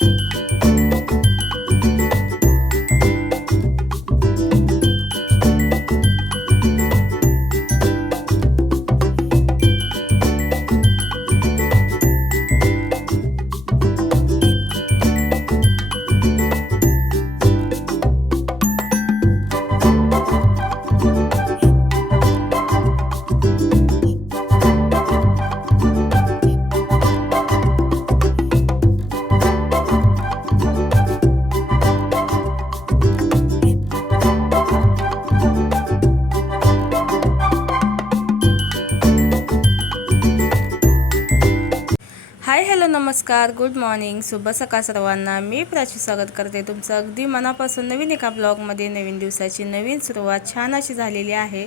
हाय नमस्कार good morning शुभ सकाळ सर्वांना. मी प्राची स्वागत करते तुमचं. अगदी मनापासून नवीन एका ब्लॉगमध्ये नवीन दिवसाची नवीन सुरुवात छान अशी झालेली आहे.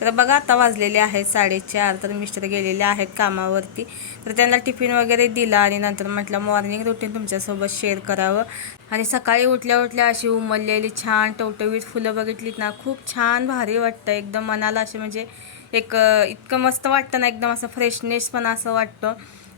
तर बघा आता वाजलेले आहेत साडेचार तर मिस्टर गेलेले आहेत कामावरती. तर त्यांना टिफिन वगैरे दिला आणि नंतर म्हटलं मॉर्निंग रुटीन तुमच्यासोबत शेअर करावं. आणि सकाळी उठल्या उठल्या अशी उमललेली छान टवटवीत फुलं बघितलीत ना खूप छान भारी वाटतं. एकदम मनाला असे म्हणजे एक इतकं मस्त वाटतं ना एकदम असं फ्रेशनेस पण असं वाटतं.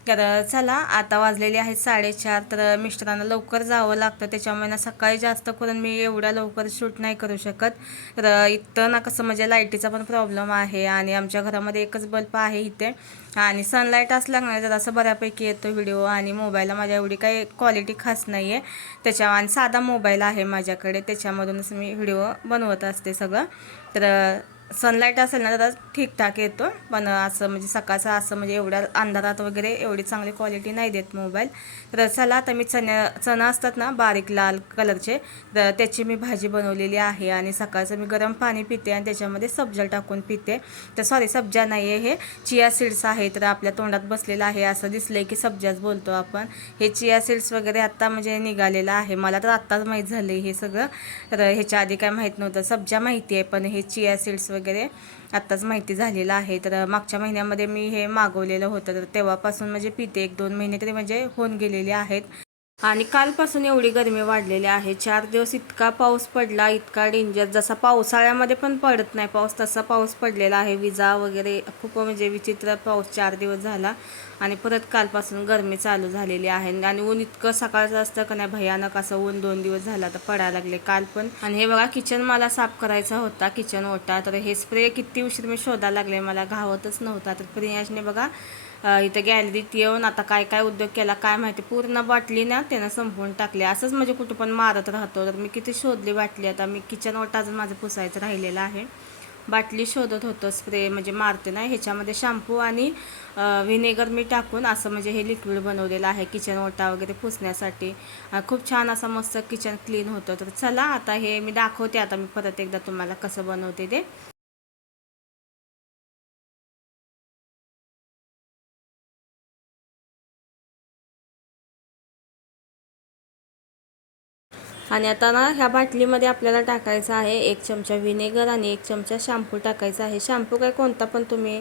तर चला आता वाजलेले आहेत साडेचार तर मिस्टरांना लवकर जावं लागतं. त्याच्यामुळे ना सकाळी जास्त करून मी एवढ्या लवकर शूट नाही करू शकत. तर इथं ना कसं म्हणजे लाईटीचा पण प्रॉब्लेम आहे आणि आमच्या घरामध्ये एकच बल्ब आहे इथे. आणि सनलाईट असला ना जर असं बऱ्यापैकी येतो व्हिडिओ आणि मोबाईलला माझ्या एवढी काही क्वालिटी खास नाही आहे त्याच्या आणि साधा मोबाईल आहे माझ्याकडे त्याच्यामधूनच मी व्हिडिओ बनवत असते सगळं. तर सनलाईट असेल ना तर ठीकठाक येतो. पण असं म्हणजे सकाळचं असं म्हणजे एवढ्या अंधारात वगैरे एवढी चांगली क्वालिटी नाही देत मोबाईल तर चला आता मी चण्या चणा असतात ना बारीक लाल कलरचे तर त्याची मी भाजी बनवलेली आहे आणि सकाळचं मी गरम पाणी पिते आणि त्याच्यामध्ये सब्जा टाकून पिते. तर सॉरी सब्जा नाही आहे हे. चिया सीड्स आहे तर आपल्या तोंडात बसलेलं आहे. असं दिसलंय की सब्जाच बोलतो आपण. हे चिया सीड्स वगैरे आत्ता म्हणजे निघालेलं आहे. मला तर आत्ताच माहीत झालं हे सगळं. तर ह्याच्या आधी काय माहीत नव्हतं. सब्जा माहिती आहे पण हे चिया सीड्स वगैरे वगैरे आत्ताच माहिती झालेलं आहे. तर मागच्या महिन्यामध्ये मी हे मागवलेलं होतं. तर तेव्हापासून म्हणजे पिते एक दोन महिने तरी म्हणजे होऊन गेलेले आहेत. आणि कालपासून एवढी गरमी वाढलेली आहे. चार दिवस इतका पाऊस पडला इतका डेंजर जसा पावसाळ्यामध्ये पण पडत नाही पाऊस तसा पाऊस पडलेला आहे. विजा वगैरे खूप म्हणजे विचित्र पाऊस चार दिवस झाला आणि परत कालपासून गरमी चालू झालेली आहे. आणि ऊन इतकं सकाळचं असतं का नाही भयानक असं ऊन दोन दिवस झाला तर पडायला लागले काल पण. आणि हे बघा किचन मला साफ करायचा होता किचन ओटा. तर हे स्प्रे किती उशीर मी शोधायला लागले. मला घावतच नव्हता. तर प्रियाशने बघा इथं गॅलरीत येऊन आता काय काय उद्योग केला काय माहिती पूर्ण बाटली ना त्यानं संपवून टाकली. असंच म्हणजे कुठं पण मारत राहतो. तर मी किती शोधली बाटली आता. मी किचन ओटा अजून माझं पुसायचं राहिलेलं आहे. बाटली शोधत होतं स्प्रे म्हणजे मारते ना. ह्याच्यामध्ये शॅम्पू आणि व्हिनेगर मी टाकून असं म्हणजे हे लिक्विड बनवलेलं आहे किचन ओटा वगैरे पुसण्यासाठी. खूप छान असं मस्त किचन क्लीन होतं. तर चला आता हे मी दाखवते. आता मी परत एकदा तुम्हाला कसं बनवते ते. आणि आता ना ह्या बाटलीमध्ये आपल्याला टाकायचं आहे एक चमचा व्हिनेगर आणि एक चमचा शॅम्पू टाकायचा आहे. शॅम्पू काय कोणता पण तुम्ही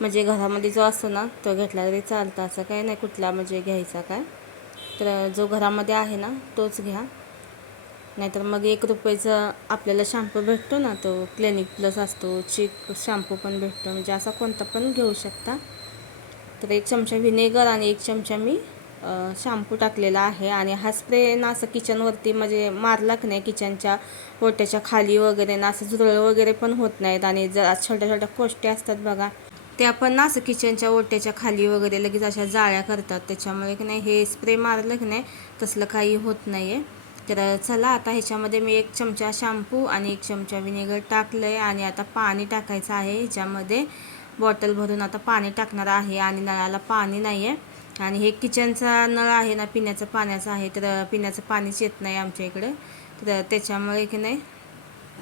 म्हणजे घरामध्ये जो असतो ना तो घेतला तरी चालतं. असं काय नाही कुठला म्हणजे घ्यायचा काय. तर जो घरामध्ये आहे ना तोच घ्या. नाहीतर मग एक रुपयाचं आपल्याला शॅम्पू भेटतो ना तो क्लिनिक प्लस असतो चिक शॅम्पू पण भेटतो. म्हणजे असा कोणता पण घेऊ शकता. तर एक चमचा व्हिनेगर आणि एक चमचा मी शॅम्पू टाकलेला आहे आणि हा स्प्रे ना असं किचनवरती म्हणजे मारला की नाही किचनच्या ओट्याच्या खाली वगैरे ना असं झुरळ वगैरे पण होत नाहीत आणि जर छोट्या छोट्या कोष्टी असतात बघा. त्या पण ना असं किचनच्या ओट्याच्या खाली वगैरे लगेच अशा जाळ्या करतात. त्याच्यामुळे की नाही हे स्प्रे मारलं की नाही तसलं काही होत नाही आहे तर चला आता ह्याच्यामध्ये मी एक चमचा शॅम्पू आणि एक चमचा विनेगर टाकलं आहे आणि आता पाणी टाकायचं आहे. ह्याच्यामध्ये बॉटल भरून आता पाणी टाकणार आहे आणि नळाला पाणी नाही आहे आणि हे किचनचा नळ आहे ना पिण्याचं पाण्याचं आहे तर पिण्याचं पाणीच येत नाही आमच्या इकडे. तर त्याच्यामुळे की नाही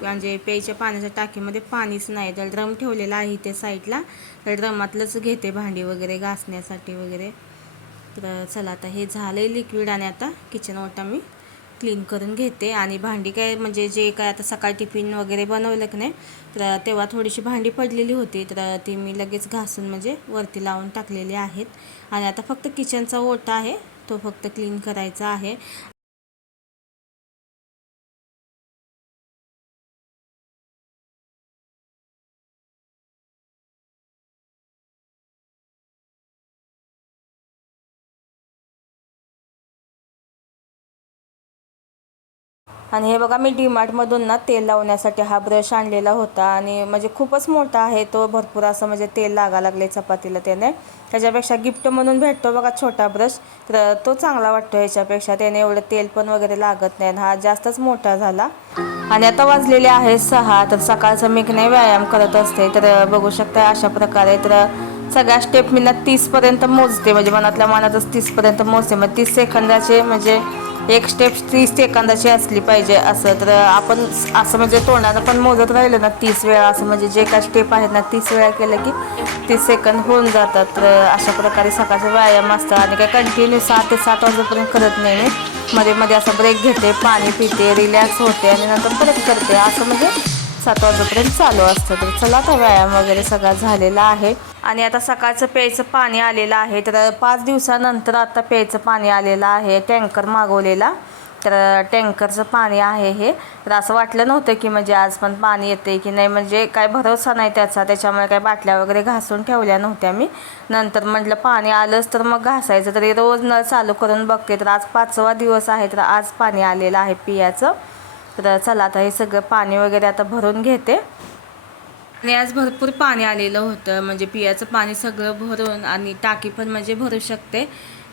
म्हणजे प्यायच्या पाण्याच्या टाकीमध्ये पाणीच नाही. तर ड्रम ठेवलेला आहे इथे साईडला. तर ड्रमातलंच घेते भांडी वगैरे घासण्यासाठी वगैरे. तर चला आता हे झालं आहे लिक्विड आणि आता किचन ओटा मी क्लीन करून घेते. आणि भांडी काय म्हणजे जे काय आता सकाळी टिफिन वगैरे बनवलं की नाही तर तेव्हा थोडीशी भांडी पडलेली होती. तर ती मी लगेच घासून म्हणजे वरती लावून टाकलेली आहेत. आणि आता फक्त किचनचा ओटा आहे तो फक्त क्लीन करायचा आहे. आणि हे बघा मी डीमार्टमधून ना तेल लावण्यासाठी हा ब्रश आणलेला होता आणि म्हणजे खूपच मोठा आहे तो भरपूर असं म्हणजे तेल लागा लागले चपातीला त्याने. त्याच्यापेक्षा गिफ्ट म्हणून भेटतो बघा छोटा ब्रश तर तो चांगला वाटतो ह्याच्यापेक्षा. त्याने एवढं तेल पण वगैरे लागत नाही आणि हा जास्तच मोठा झाला. आणि आता वाजलेले आहे सहा तर सकाळचं मी नाही व्यायाम करत असते. तर बघू शकता अशा प्रकारे तर सगळ्या स्टेप मी ना तीसपर्यंत मोजते. म्हणजे मनातल्या मनातच तीसपर्यंत मोजते. मग तीस सेकंदाचे म्हणजे एक स्टेप तीस सेकंदाची असली पाहिजे असं. तर आपण असं म्हणजे तोंडानं पण मोजत राहिलं ना तीस वेळा असं म्हणजे जे काय स्टेप आहेत ना तीस वेळा केलं की तीस सेकंद होऊन जातात. तर अशा प्रकारे सकाळचा व्यायाम असतं आणि काय कंटिन्यू सात ते सात वाजेपर्यंत करत नाही मी. मध्ये मध्ये असं ब्रेक घेते पाणी पिते रिलॅक्स होते आणि नंतर परत करते. असं म्हणजे सात वाजेपर्यंत चालू असतं. तर चला आता व्यायाम वगैरे सगळा झालेला आहे. आणि आता सकाळचं प्यायचं पाणी आलेलं आहे. तर पाच दिवसानंतर आता प्यायचं पाणी आलेलं आहे. टँकर मागवलेला. तर टँकरचं पाणी आहे हे. तर असं वाटलं नव्हतं की म्हणजे आज पण पाणी येते की नाही. म्हणजे काय भरोसा नाही त्याचा. त्याच्यामुळे काय बाटल्या वगैरे घासून ठेवल्या नव्हत्या मी. नंतर म्हटलं पाणी आलंच तर मग घासायचं. तरी रोज नळ चालू करून बघते. तर आज पाचवा दिवस आहे. तर आज पाणी आलेलं आहे पियाचं. तर चला आता हे सगळं पाणी वगैरे आता भरून घेते. आणि आज भरपूर पाणी आलेलं होतं. म्हणजे पियाचं पाणी सगळं भरून आणि टाकी पण म्हणजे भरू शकते.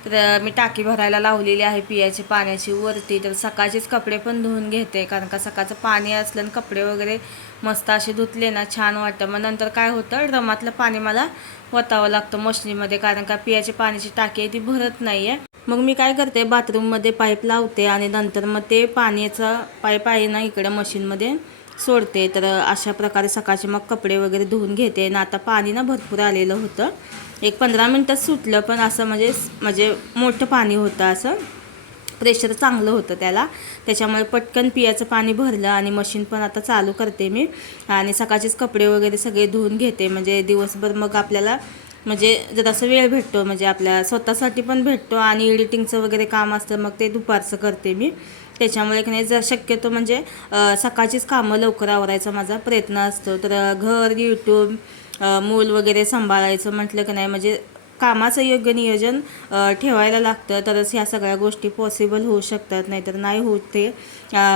तर मी टाकी भरायला लावलेली आहे पियाची पाण्याची वरती. तर सकाळचेच कपडे पण धुवून घेते. कारण का सकाळचं पाणी असलं आणि कपडे वगैरे मस्त असे धुतले ना छान वाटतं. मग नंतर काय होतं ड्रमातलं पाणी मला वतावं लागतं मशनीमध्ये. कारण का पियाची पाण्याची टाकी आहे ती भरत नाही आहे मग मी काय करते बाथरूममध्ये पाईप लावते आणि नंतर मग ते पाण्याचा पाईप आहे ना इकडे मशीनमध्ये सोडते. तर अशा प्रकारे सकाळचे मग कपडे वगैरे धुवून घेते. आणि आता पाणी ना भरपूर आलेलं होतं. एक पंधरा मिनटात सुटलं पण असं म्हणजे म्हणजे मोठं पाणी होतं असं. प्रेशर चांगलं होतं त्याला. त्याच्यामुळे पटकन पियाचं पाणी भरलं आणि मशीन पण आता चालू करते मी. आणि सकाळचेच कपडे वगैरे सगळे धुवून घेते. म्हणजे दिवसभर मग आपल्याला म्हणजे जरासं वेळ भेटतो म्हणजे आपल्या स्वतःसाठी पण भेटतो आणि एडिटिंगचं वगैरे काम असतं मग ते दुपारचं करते मी. त्याच्यामुळे की नाही जर शक्यतो म्हणजे सकाळचीच कामं लवकर आवरायचा माझा प्रयत्न असतो. तर घर यूट्यूब मूल वगैरे सांभाळायचं म्हटलं की नाही म्हणजे कामाचं योग्य नियोजन ठेवायला लागतं. तरच ह्या सगळ्या गोष्टी पॉसिबल होऊ शकतात. नाहीतर नाही होत ते.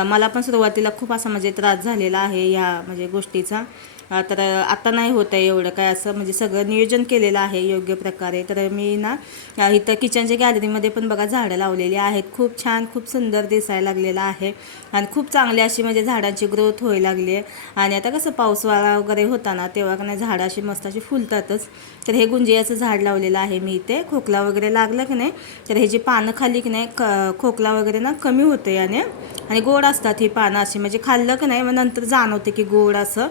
मला पण सुरुवातीला खूप असा म्हणजे त्रास झालेला आहे ह्या म्हणजे गोष्टीचा. तर आता नाही होत आहे एवढं काय असं म्हणजे सगळं नियोजन केलेलं आहे योग्य प्रकारे. तर मी ना इथं किचनच्या गॅलरीमध्ये पण बघा झाडं लावलेली आहेत. खूप छान खूप सुंदर दिसायला लागलेलं आहे. आणि खूप चांगली अशी म्हणजे झाडांची ग्रोथ व्हायला लागली आहे. आणि आता कसं पावसाळा वगैरे होता ना तेव्हा का नाही झाडं अशी मस्त अशी फुलतातच. तर हे गुंजियाचं झाड लावलेलं आहे मी इथे. खोकला वगैरे लागलं की नाही तर हे जी पानं खाली की नाही क खोकला वगैरे ना कमी होतं याने. आणि गोड असतात ही पानं अशी म्हणजे खाल्लं की नाही मग नंतर जाणवते की गोड असं.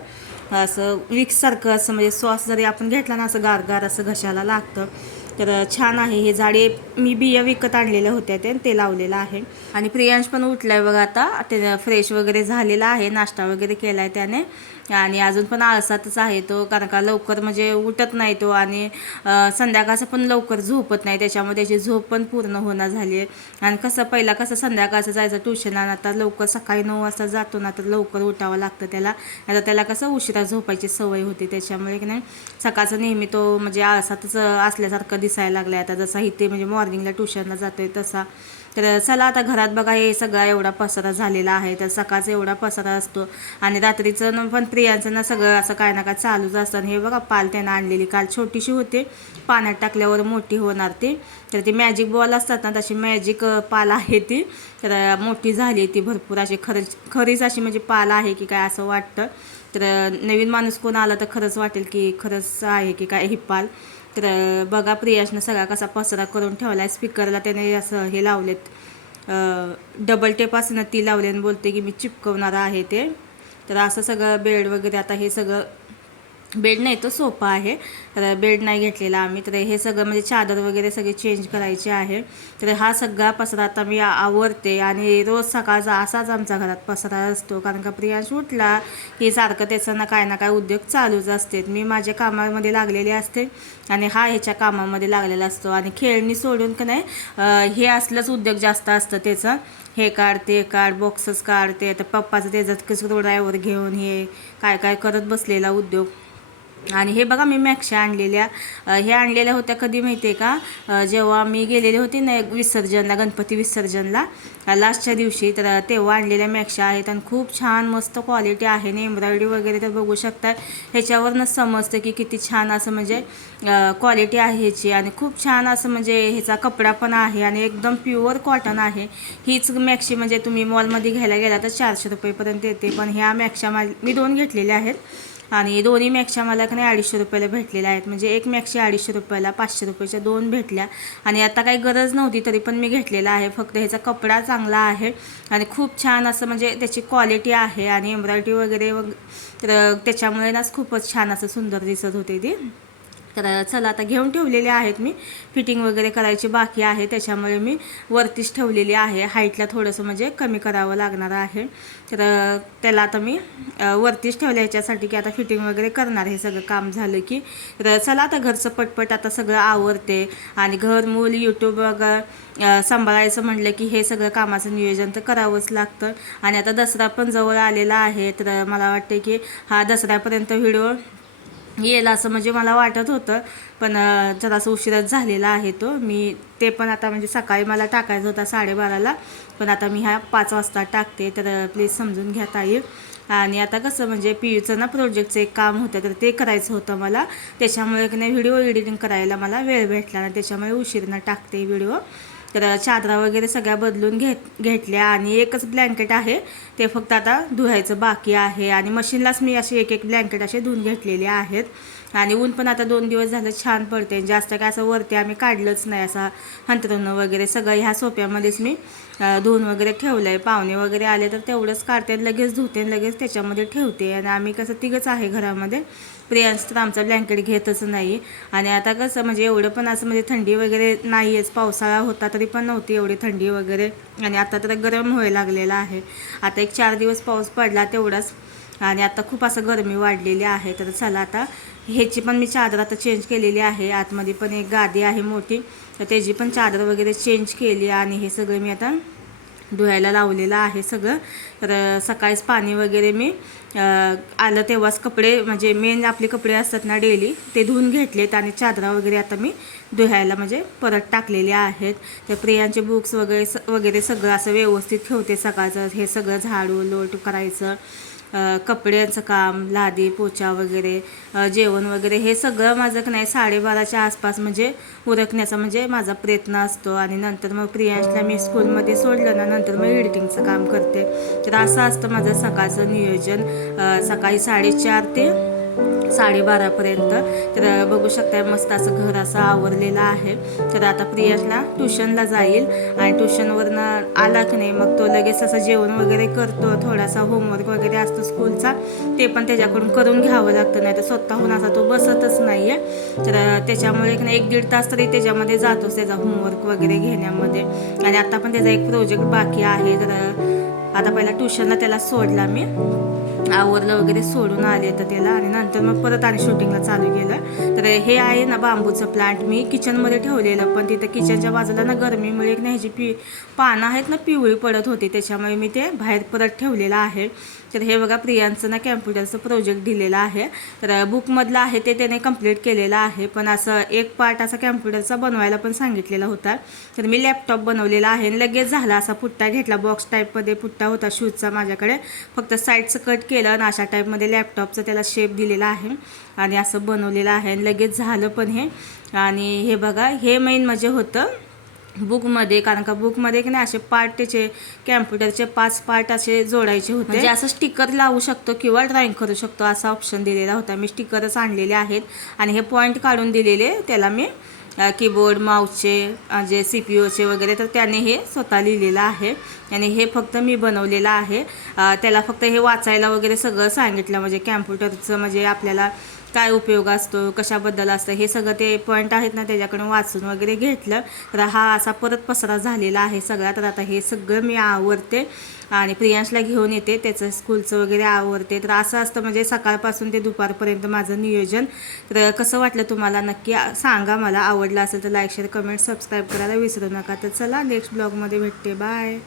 असं विक्ससारखं असं म्हणजे सॉस जरी आपण घेतला ना असं गारगार असं घशाला लागतं. तर छान आहे. हे झाडे मी बिया विकत आणलेल्या होत्या ते ते लावलेलं आहे. आणि प्रियांश पण उठलाय बघा आता. ते फ्रेश वगैरे झालेला आहे. नाश्ता वगैरे केला आहे त्याने. आणि अजून पण आळसातच आहे तो कारण का लवकर म्हणजे उठत नाही तो आणि संध्याकाळचं पण लवकर झोपत नाही. त्याच्यामुळे त्याची झोप पण पूर्ण होणार झाली आहे आणि कसं पहिला कसं संध्याकाळचं जायचं ट्युशनला आणि आता लवकर सकाळी नऊ वाजता जातो ना तर लवकर उठावं लागतं त्याला. आता त्याला कसं उशिरा झोपायची सवय होती. त्याच्यामुळे की नाही सकाळचं नेहमी तो म्हणजे आळसातच असल्यासारखं दिसायला लागला आता जसा इथे म्हणजे मॉर्निंगला ट्युशनला आहे तसा. तर चला आता घरात बघा हे सगळा एवढा पसारा झालेला आहे. तर सकाळचा एवढा पसारा असतो. आणि रात्रीचं पण प्रियांचं ना सगळं असं काय ना काय चालूच असतं. आणि हे बघा पाल त्यानं आणलेली. काल छोटीशी होते. पाण्यात टाकल्यावर मोठी होणार ती. तर ती मॅजिक बॉल असतात ना तशी मॅजिक पाल आहे ती. तर मोठी झाली ती भरपूर अशी. खरंच खरीच अशी म्हणजे पाल आहे की काय असं वाटतं. तर नवीन माणूस कोण आला तर खरंच वाटेल की खरंच आहे की काय ही पाल. तर बघा प्रियाशनं सगळा कसा पसरा करून ठेवला आहे स्पीकरला त्याने असं हे लावलेत. डबल टेप असं ती लावले आणि बोलते की मी चिपकवणार आहे ते. तर असं सगळं बेड वगैरे आता हे सगळं बेड नाही तो सोफा आहे. तर बेड नाही घेतलेला आम्ही. तर हे सगळं म्हणजे चादर वगैरे सगळे चेंज करायचे आहे. तर हा सगळा पसरा आता मी आवरते आणि रोज सकाळचा असाच आमच्या घरात पसरा असतो. कारण का प्रियांश उठला की सारखं त्याचं ना काय ना काय उद्योग चालूच असते. मी माझ्या कामामध्ये लागलेली असते आणि हा ह्याच्या कामामध्ये लागलेला असतो. आणि खेळणी सोडून का नाही हे असलंच उद्योग जास्त असतं त्याचं. हे काढ ते काढ बॉक्सच काढते. तर आता पप्पाचं त्याच्यात कसं ड्रायव्हर घेऊन हे काय काय करत बसलेला उद्योग. आणि हे बघा मी मॅक्शा आणलेल्या हे आणलेल्या होत्या कधी माहिती आहे का जेव्हा मी गेलेले होते ना एक विसर्जनला गणपती विसर्जनला लास्टच्या दिवशी तर तेव्हा आणलेल्या मॅक्शा आहेत आणि खूप छान मस्त क्वालिटी आहे. ना एम्ब्रॉयडरी वगैरे तर बघू शकता. ह्याच्यावरनं समजतं की किती छान असं म्हणजे क्वालिटी आहे ह्याची. आणि खूप छान असं म्हणजे ह्याचा कपडा पण आहे आणि एकदम प्युअर कॉटन आहे. हीच मॅक्शी म्हणजे तुम्ही मॉलमध्ये घ्यायला गेला तर चारशे रुपयेपर्यंत येते. पण ह्या मॅक्शा मा मी दोन घेतलेल्या आहेत. आणि दोन्ही मॅक्शा मला का नाही अडीचशे रुपयाला भेटलेल्या आहेत. म्हणजे एक मॅक्शी अडीचशे रुपयाला पाचशे रुपयाच्या दोन भेटल्या. आणि आता काही गरज नव्हती तरी पण मी घेतलेला आहे. फक्त ह्याचा कपडा चांगला आहे आणि खूप छान असं म्हणजे त्याची क्वालिटी आहे आणि एम्ब्रॉयडरी वगैरे वग त्याच्यामुळे नाच खूपच छान असं सुंदर दिसत होते ती. तर चला आता घेऊन ठेवलेले आहेत मी. फिटिंग वगैरे करायची बाकी आहे. त्याच्यामुळे मी वरतीच ठेवलेली आहे. हाईटला थोडंसं म्हणजे कमी करावं लागणार आहे. तर त्याला आता मी वरतीच ठेवलं ह्याच्यासाठी की आता फिटिंग वगैरे करणार हे सगळं काम झालं की. तर चला आता घरचं पटपट आता सगळं आवरते. आणि घर मूल यूट्यूब वगैरे सांभाळायचं म्हटलं की हे सगळं कामाचं नियोजन तर करावंच लागतं. आणि आता दसरा पण जवळ आलेला आहे. तर मला वाटते की हा दसऱ्यापर्यंत व्हिडिओ येईल असं म्हणजे मला वाटत होतं. पण जरासं उशिराच झालेला आहे तो. मी ते पण आता म्हणजे सकाळी मला टाकायचा होता साडेबाराला. पण आता मी ह्या पाच वाजता टाकते. तर प्लीज समजून घ्या ताई. आणि आता कसं म्हणजे पी यूचं ना प्रोजेक्टचं एक काम होतं तर ते करायचं होतं मला. त्याच्यामुळे की नाही व्हिडिओ एडिटिंग करायला मला वेळ भेटला ना त्याच्यामुळे उशीरनं टाकते व्हिडिओ. तर चादरा वगैरे सगळ्या बदलून घेत घेतल्या आणि एकच ब्लँकेट आहे ते फक्त आता धुवायचं बाकी आहे. आणि मशीनलाच मी असे एक एक ब्लँकेट असे धुवून घेतलेले आहेत. आणि ऊन पण आता दोन दिवस झालं छान पडते जास्त काय असं वरती आम्ही काढलंच नाही असा हंतरुणं वगैरे. सगळं ह्या सोप्यामध्येच मी धुवून वगैरे ठेवलं आहे पाहुणे वगैरे आले तर तेवढंच काढते आणि लगेच धुते आणि लगेच त्याच्यामध्ये ठेवते. आणि आम्ही कसं तिघंच आहे घरामध्ये. प्रियांश तर आमचा ब्लँकेट घेतच नाही. आणि आता कसं म्हणजे एवढं पण असं म्हणजे थंडी वगैरे नाही आहेच पावसाळा होता तरी पण नव्हती एवढी थंडी वगैरे. आणि आता तर गरम व्हायला लागलेला आहे. आता एक चार दिवस पाऊस पडला तेवढाच. आणि आता खूप असं गरमी वाढलेली आहे. तर चला आता ह्याची पण मी चादर आता चेंज केलेली आहे. आतमध्ये पण एक गादी आहे मोठी. तर त्याची पण चादर वगैरे चेंज केली आणि हे सगळं मी आता धुवायला लावलेलं आहे सगळं. तर सकाळीच पाणी वगैरे मी आलं तेव्हाच कपडे म्हणजे मेन आपले कपडे असतात ना डेली ते धुवून घेतलेत आणि चादरा वगैरे आता मी धुवायला म्हणजे परत टाकलेले आहेत. तर प्रियांचे बुक्स वगैरे स- वगैरे सगळं असं व्यवस्थित ठेवते सकाळचं. हे सगळं झाडू लोट करायचं. कपड्यांचं काम लादी पोचा वगैरे जेवण वगैरे हे सगळं माझं की नाही साडेबाराच्या आसपास म्हणजे उरकण्याचा म्हणजे माझा प्रयत्न असतो. आणि नंतर मग प्रियांशला मी स्कूलमध्ये सोडलं ना नंतर मग एडिटिंगचं काम करते. तर असं असतं माझं सकाळचं नियोजन. सकाळी साडेचार ते साडेबारापर्यंत. तर बघू शकता मस्त असं घर असं आवरलेलं आहे. तर आता प्रियाला ट्युशनला जाईल. आणि ट्युशनवरनं आला की नाही मग तो लगेच असं जेवण वगैरे करतो. थोडासा होमवर्क वगैरे असतो स्कूलचा. ते पण त्याच्याकडून करून घ्यावं लागतं. नाही तर स्वतःहून असा तो बसतच नाही आहे तर त्याच्यामुळे की नाही एक दीड तास तरी त्याच्यामध्ये जातोच त्याचा होमवर्क वगैरे घेण्यामध्ये. आणि आता पण त्याचा एक प्रोजेक्ट बाकी आहे. तर आता पहिला ट्युशनला त्याला सोडला मी. आवरलं वगैरे सोडून आले तर त्याला आणि नंतर मग परत आणि शूटिंगला चालू केलं. तर हे आहे ना बांबूचं प्लांट मी किचनमध्ये ठेवलेलं पण तिथं किचनच्या बाजूला ना गरमीमुळे ना ह्याची पी पानं आहेत ना पिवळी पडत होती त्याच्यामुळे मी ते बाहेर परत ठेवलेलं आहे. तर हे बघा प्रियांचं ना कॅम्प्युटरचं प्रोजेक्ट दिलेलं आहे. तर बुकमधलं आहे ते त्याने कंप्लीट केलेलं आहे. पण असं एक पार्ट असा कॅम्प्युटरचा बनवायला पण सांगितलेला होता. तर मी लॅपटॉप बनवलेला आहे. आणि लगेच झाला असा पुट्टा घेतला. बॉक्स टाईपमध्ये पुट्टा होता शूजचा माझ्याकडे. फक्त साईडचं कट केलं आणि अशा टाईपमध्ये लॅपटॉपचं त्याला शेप दिलेला आहे. आणि असं बनवलेलं आहे. आणि लगेच झालं पण हे. आणि हे बघा हे मेन म्हणजे होतं बुकमध्ये कारण का बुकमध्ये की नाही असे पार्ट त्याचे कॅम्प्युटरचे पाच पार्ट असे जोडायचे होते. म्हणजे असं स्टिकर लावू शकतो किंवा ड्रॉइंग करू शकतो असा ऑप्शन दिलेला होता. मी स्टिकरच आणलेले आहेत आणि हे पॉईंट काढून दिलेले त्याला मी कीबोर्ड माऊसचे जे सी पी ओचे वगैरे तर त्याने हे स्वतः लिहिलेलं आहे. आणि हे फक्त मी बनवलेलं आहे. त्याला फक्त हे वाचायला वगैरे सगळं सांगितलं. म्हणजे कॅम्प्युटरचं म्हणजे आपल्याला काय उपयोग असतो कशाबद्दल असतं हे सगळं ते पॉईंट आहेत ना त्याच्याकडून वाचून वगैरे घेतलं. तर हा असा परत पसरा झालेला आहे सगळा. तर आता हे सगळं मी आवरते आणि प्रियांशला घेऊन येते. त्याचं स्कूलचं वगैरे आवरते. तर असं असतं म्हणजे सकाळपासून ते दुपारपर्यंत माझं नियोजन. तर कसं वाटलं तुम्हाला नक्की सांगा मला. आवडलं असेल तर लाईक शेअर कमेंट सबस्क्राईब करायला विसरू नका. तर चला नेक्स्ट ब्लॉगमध्ये भेटते. बाय